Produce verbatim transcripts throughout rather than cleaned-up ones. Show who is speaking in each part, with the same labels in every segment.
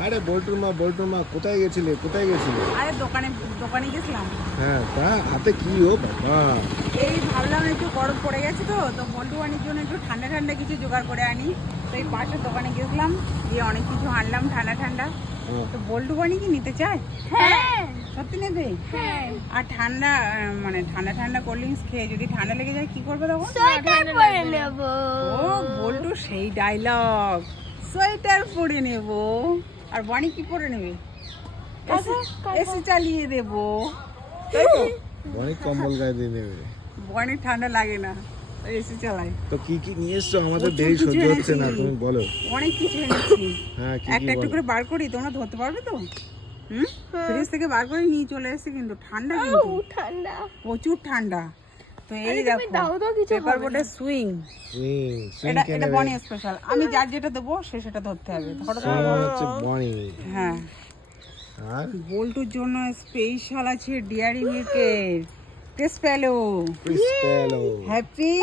Speaker 1: আরে বল্টুর মা বল্টুর মা কোথায় গেছিলে কোথায় গেছিলে?
Speaker 2: আরে দোকানে দোকানে গেছিলাম।
Speaker 1: হ্যাঁ তা হাতে কি ও বাবা?
Speaker 2: এই ভাবলাম একটু গরম পড়ে গেছে তো তো বল্টু বানির জন্য একটু ঠান্ডা ঠান্ডা কিছু জোগাড় করে আনি। তো এই পাশের দোকানে গেছিলাম, গিয়ে অনেক কিছু আনলাম ঠান্ডা ঠান্ডা। তো বল্টু বানি কি নিতে চায়?
Speaker 3: হ্যাঁ
Speaker 2: সত্যি নেবে?
Speaker 3: হ্যাঁ।
Speaker 2: আর ঠান্ডা আহ, মানে ঠান্ডা ঠান্ডা কোল্ড ড্রিঙ্কস খেয়ে যদি ঠান্ডা লেগে যায় কি করবে তখন?
Speaker 3: সোয়েটার পরে নেব।
Speaker 2: ও বল্টু সেই ডায়লগ, সোয়েটার পরে নেব। আর বানি কি পরে নেবে? এসি চালিয়ে দেবো, তাই তো?
Speaker 1: অনেক কম্বল গায়ে দিয়ে নেবে।
Speaker 2: বানি ঠান্ডা লাগে না, এসি চালায়।
Speaker 1: তো কি কি নিয়ে এসছো? আমাদের
Speaker 2: প্রচুর
Speaker 1: দেরি
Speaker 2: কিছু
Speaker 1: সহ্য হচ্ছে না,
Speaker 2: এনেছি।
Speaker 1: তুমি বলো।
Speaker 2: অনেক কিছু এনেছি।
Speaker 1: হ্যাঁ কি
Speaker 2: একটা
Speaker 1: কি
Speaker 2: একটা
Speaker 1: বলো?
Speaker 2: করে বার করি, তোমরা ধরতে পারবে তো? হুম, ফ্রিজ থেকে বার করে নিয়ে চলে এসেছি, কিন্তু ঠান্ডা কিন্তু
Speaker 3: ও ঠান্ডা।
Speaker 2: প্রচুর ঠান্ডা। তো এই
Speaker 3: আরে তুমি
Speaker 2: দেখো
Speaker 3: দাও তো কিছু
Speaker 2: পেপার
Speaker 3: হবে
Speaker 2: বোর্ডের সুইং,
Speaker 1: সুইং সুইং
Speaker 2: এটা
Speaker 1: কেন
Speaker 2: এটা
Speaker 1: রে?
Speaker 2: বনি স্পেশাল। আমি যার যেটা দেবো সে সেটা ধরতে হবে। ধরো
Speaker 1: সুইং
Speaker 2: ধরো।
Speaker 1: হচ্ছে বনি।
Speaker 2: হ্যাঁ,
Speaker 1: আর
Speaker 2: বল্টুর জন্য স্পেশাল আছে ডেয়ারি মিল্কের ক্রিসপেলো।
Speaker 1: ক্রিস্টালো।
Speaker 2: হ্যাপি,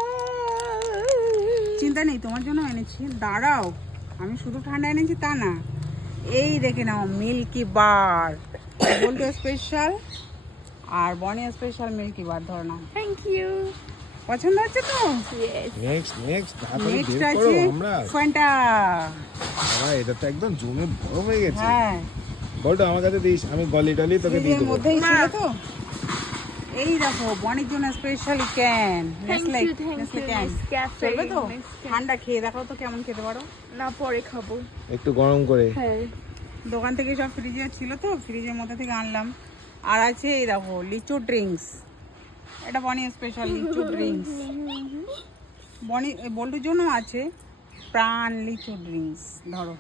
Speaker 2: চিন্তা নেই, তোমার জন্য এনেছি। দাঁড়াও, আমি শুধু ঠান্ডা এনেছি তা না, এই দেখে নাও মিল্কি বার, বল্টু স্পেশাল আর বনি স্পেশাল মিল্কি বার। ধরো না,
Speaker 3: থ্যাংক ইউ।
Speaker 2: পছন্দ হচ্ছে তো?
Speaker 3: ইয়েস।
Speaker 1: নেক্সট নেক্সট তাড়াতাড়ি
Speaker 2: নেক্সট
Speaker 1: বের করো
Speaker 2: আছে
Speaker 1: আমরা।
Speaker 2: ফ্যান্টা।
Speaker 1: বাবা এটা তো একদম জমে বড় হয়ে গেছে।
Speaker 2: হ্যাঁ,
Speaker 1: বলতো আমার কাছে দিস, আমি গলি টলি তোকে দিয়ে
Speaker 2: ফ্রিজের
Speaker 1: দেবো।
Speaker 2: মধ্যেই ছিল তো। এই দেখো বনির জন্য special can,
Speaker 3: Thank
Speaker 2: Nestle
Speaker 3: you, thank
Speaker 2: Nestle
Speaker 3: you,
Speaker 2: can.
Speaker 3: Nescafe,
Speaker 2: চলবে তো?
Speaker 3: Nescafe।
Speaker 2: ঠান্ডা খেয়ে দেখো তো কেমন খেতে পারো।
Speaker 3: না পরে খাবো।
Speaker 1: একটু গরম করে।
Speaker 3: হ্যাঁ।
Speaker 2: দোকান থেকে সব ফ্রিজে ছিল তো, ফ্রিজের মধ্যে থেকে আনলাম। আর আছে এই দেখো লিচু ড্রিঙ্কস, এটা বনি স্পেশাল লিচু ড্রিঙ্কস। বনি বল্টুর জন্য আছে প্রাণ লিচু ড্রিঙ্কস। ধরো,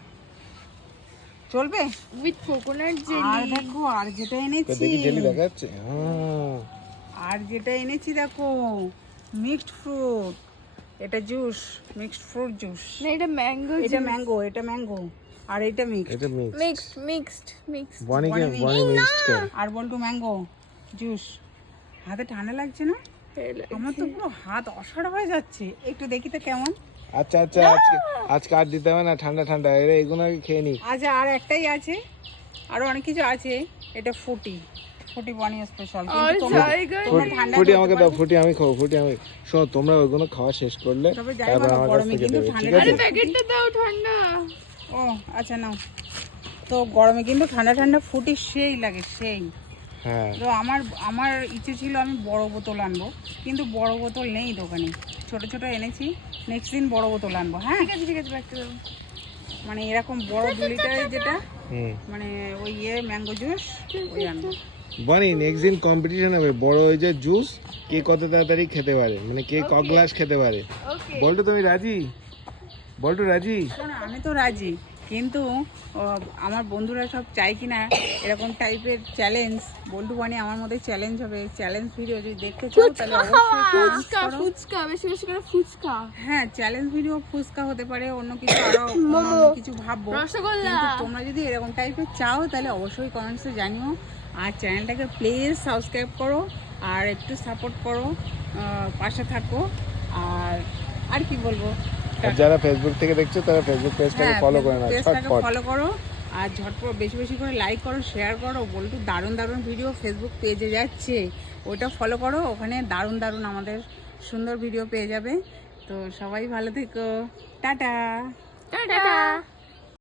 Speaker 2: চলবে?
Speaker 3: উইথ কোকোনাট
Speaker 2: আর
Speaker 3: জেলি।
Speaker 2: দেখো আর যেটা
Speaker 1: তো
Speaker 2: এনেছি,
Speaker 1: দেখি জেলি দেখা যাচ্ছে। হ্যাঁ।
Speaker 2: আর যেটা এনেছি দেখো মিক্সড ফ্রুট, এটা জুস, মিক্সড ফ্রুট জুস।
Speaker 3: না এটা ম্যাঙ্গো।
Speaker 2: এটা ম্যাঙ্গো, এটা ম্যাঙ্গো, আর এটা মিক্সড।
Speaker 1: এটা মিক্স।
Speaker 3: Mixed mixed mixed.
Speaker 1: বনি কে
Speaker 2: বনি
Speaker 1: বনি মিক্সড কে?
Speaker 2: আর বল্টু ম্যাঙ্গো জুস। হাতে ঠান্ডা লাগছে না? আমার তো পুরো হাত অসাড় হয়ে যাচ্ছে। একটু দেখি তো কেমন।
Speaker 1: আচ্ছা আচ্ছা আজকে আজকে আর দিতে হবে না, ঠান্ডা ঠান্ডা এরে এগুলো আগে খেয়ে নি।
Speaker 2: আচ্ছা আর একটাই আছে, আরো অনেক কিছু আছে। এটা ফুটি, ফুটি বনি স্পেশাল। কিন্তু
Speaker 3: আর
Speaker 2: তোমরা
Speaker 3: জায়গায়
Speaker 2: তোমরা
Speaker 1: ফুটি
Speaker 2: ঠান্ডা
Speaker 1: ফুটি
Speaker 2: করতে
Speaker 1: আমাকে দাও,
Speaker 2: পারবে।
Speaker 1: ফুটি আমি খাবো, ফুটি আমি। শোনো তোমরা ওইগুলো খাওয়া শেষ করলে
Speaker 2: তবে যাই
Speaker 1: তারপর
Speaker 2: বলো,
Speaker 1: আমার কাছ
Speaker 2: গরমে
Speaker 1: থেকে
Speaker 2: কিন্তু
Speaker 1: দেবে, ঠিক
Speaker 2: ঠান্ডা
Speaker 1: আছে?
Speaker 3: আরে প্যাকেটটা দাও ঠান্ডা।
Speaker 2: ও আচ্ছা নাও। তো গরমে কিন্তু ঠান্ডা ঠান্ডা ফুটি সেই লাগে, সেই।
Speaker 1: হ্যাঁ
Speaker 2: তো আমার আমার ইচ্ছে ছিল আমি বড় বোতল আনবো, কিন্তু বড় বোতল নেই দোকানে, ছোট ছোট এনেছি। নেক্সট দিন বড় বোতল আনবো। হ্যাঁ,
Speaker 3: ঠিক আছে ঠিক আছে প্যাকেটটা দাও।
Speaker 2: মানে এরকম বড় দু লিটারের যেটা,
Speaker 1: হুম
Speaker 2: মানে ওই ইয়ে ম্যাঙ্গো জুস, ওই আনবো।
Speaker 1: বনি নেক্সট দিন কম্পিটিশন হবে বড় ওই যে জুস, কে কত তাড়াতাড়ি খেতে পারে, মানে কে ক
Speaker 3: Okay.
Speaker 1: গ্লাস খেতে পারে।
Speaker 3: ওকে।
Speaker 1: বল্টু তুমি রাজি? বল্টু রাজি?
Speaker 2: শোনো, আমি তো রাজি, কিন্তু ও, আমার বন্ধুরা সব চাই কিনা এরকম টাইপের চ্যালেঞ্জ। বল্টু বানি আমার মধ্যে চ্যালেঞ্জ হবে, চ্যালেঞ্জ ভিডিও যদি দেখতে চাও তাহলে অবশ্যই comment
Speaker 3: ফুচকা
Speaker 2: করো।
Speaker 3: ফুচকা বেশি বেশি করে ফুচকা।
Speaker 2: হ্যাঁ, চ্যালেঞ্জ ভিডিও ফুচকা হতে পারে, অন্য কিছু আরো অন্য কিছু ভাববো।
Speaker 3: রসগোল্লা।
Speaker 2: কিন্তু তোমরা যদি এরকম টাইপের চাও তাহলে অবশ্যই কমেন্টসে জানিও। আর চ্যানেলটাকে প্লিজ সাবস্ক্রাইব করো আর একটু সাপোর্ট করো, আহ, পাশে থাকো। আর আর কি বলবো,
Speaker 1: আর যারা ফেসবুক থেকে দেখছো তারা ফেসবুক পেজটাকে ফলো করে নাও
Speaker 2: পেজটাকে
Speaker 1: ঝটপট।
Speaker 2: ফলো করো আর ঝটপট বেশি বেশি করে লাইক করো, শেয়ার করো। বল্টু দারুণ দারুণ ভিডিও ফেসবুক পেজে যাচ্ছে, ওইটা ফলো করো। ওখানে দারুণ দারুণ আমাদের সুন্দর ভিডিও পেয়ে যাবে। তো সবাই ভালো থেকো, টাটা।
Speaker 3: টাটা।